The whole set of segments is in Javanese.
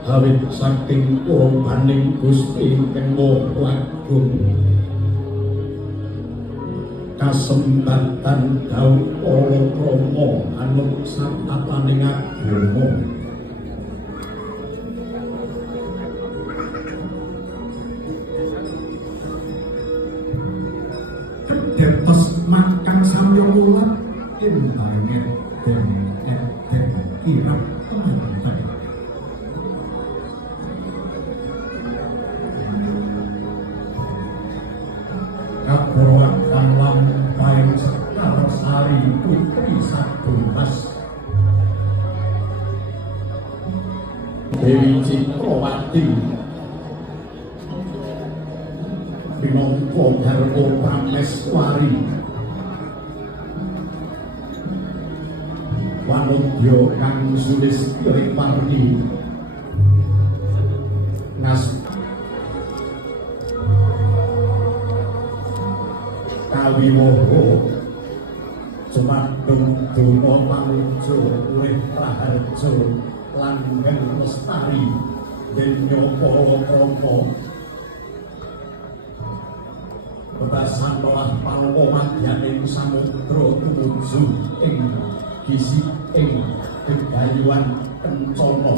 Awit saking kurbaning Gusti ingkang Maha Agung kasembatan dawuh para krama anut satapaning agama kedhetos makang samya ulat entange den kirap teman-teman kaperwakan lampahing Sekar Sari Putri Sadumas Dewi Citrawati minangka garwa prameswari wanodya kang Sulistya Pardi ngas kawiwaha sumadong donga pamuja urip raharja langgeng lestari denya palakrama bebasan olah palwa madyaning samudra tumuju ing gisi ing gegayuhan kencana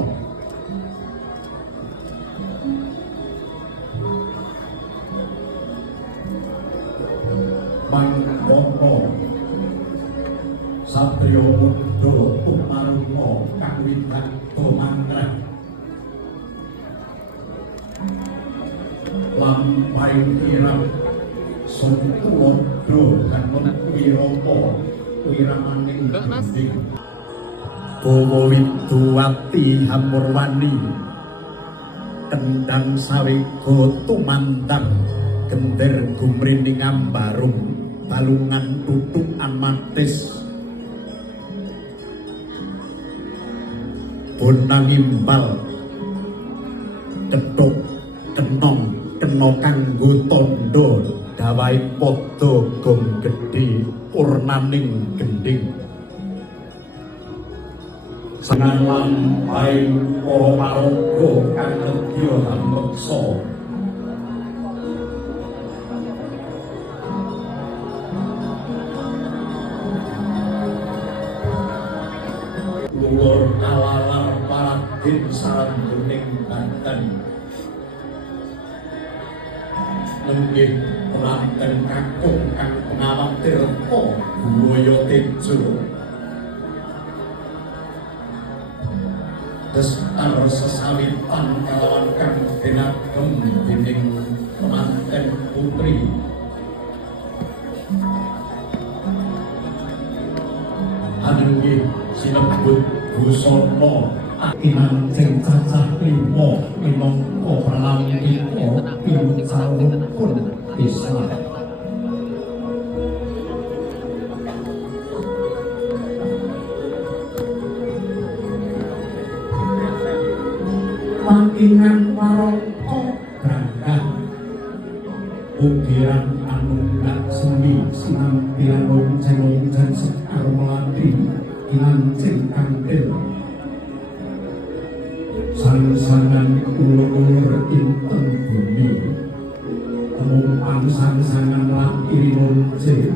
mangkono satriya mudha pumaruna kang widata mangreh lampahing kirap Sungkulodo kanun wirapa wiramaning gending Bawa Widuwati Hamurwani kendang sawega tumandang gender gumrining ambarung balungan tutukan matis bonang imbal ketuk kenong kena kanggo tondo dawai padha gong gedhe purnaning gending senang lampahing para paraga kang nedya hameksa luhur alalar paradin sarangguning banten nenggih pelanten kakung kang pengawak tirta buaya tejo destar sesawitan kelawan kang dinagem dening pemanten putri anenggih sinebut busana akinan sing cacah 5 minangka pralambita pincalipun Islam Wakingan waraka gagah ukiran anunggak semi sinampian lonceng-lonceng Sekar Melati inancing kandel sang-sangan ulur-ulur inten bumi temumpang sang-sangan lakiri lonceng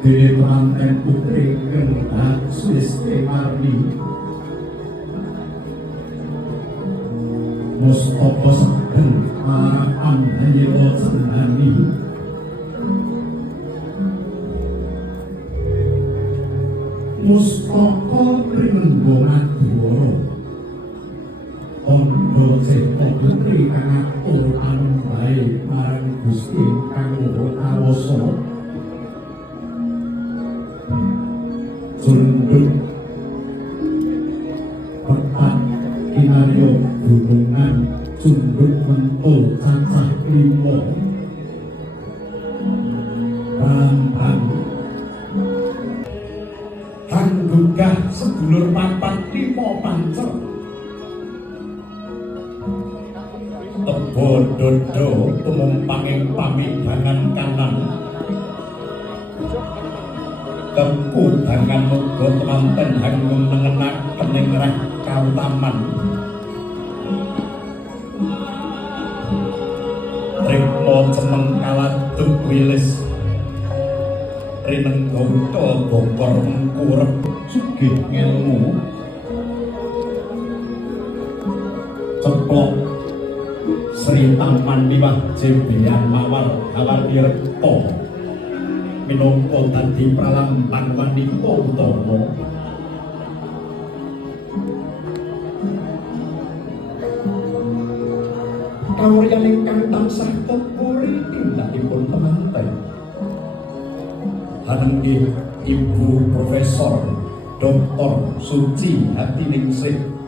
dene penganten putri Gendang Sulistya Pardi Mustapa Sageng Marang Hanyira Sendani Mustaka Rinengga Madiwara Tandha Cipta Putri kang atur anumbahe marang Gusti kang Maha Kawasa Sunduk Pepat Kinarya Gunungan Sunduk Mentul cacah 5 Rambang Hanggugah sedulur papat 5 pancer Tebo dodo tumumpanging pamidangan kanan Kepudangan muga temanten hanggung mengenaken ning reh kautaman rikmo cemeng kaladuk wilis rinenggoto bokor mengkurep sugih ngelmu ceplok Sri Taman Liwah Jembean Mawar Hawarti Rekto minangka dadi pralambang wanita utama kawuryan ingkang tansah kepuri tindakipun temanten hanenggih Ibu Profesor Dr. Suci Hatiningsih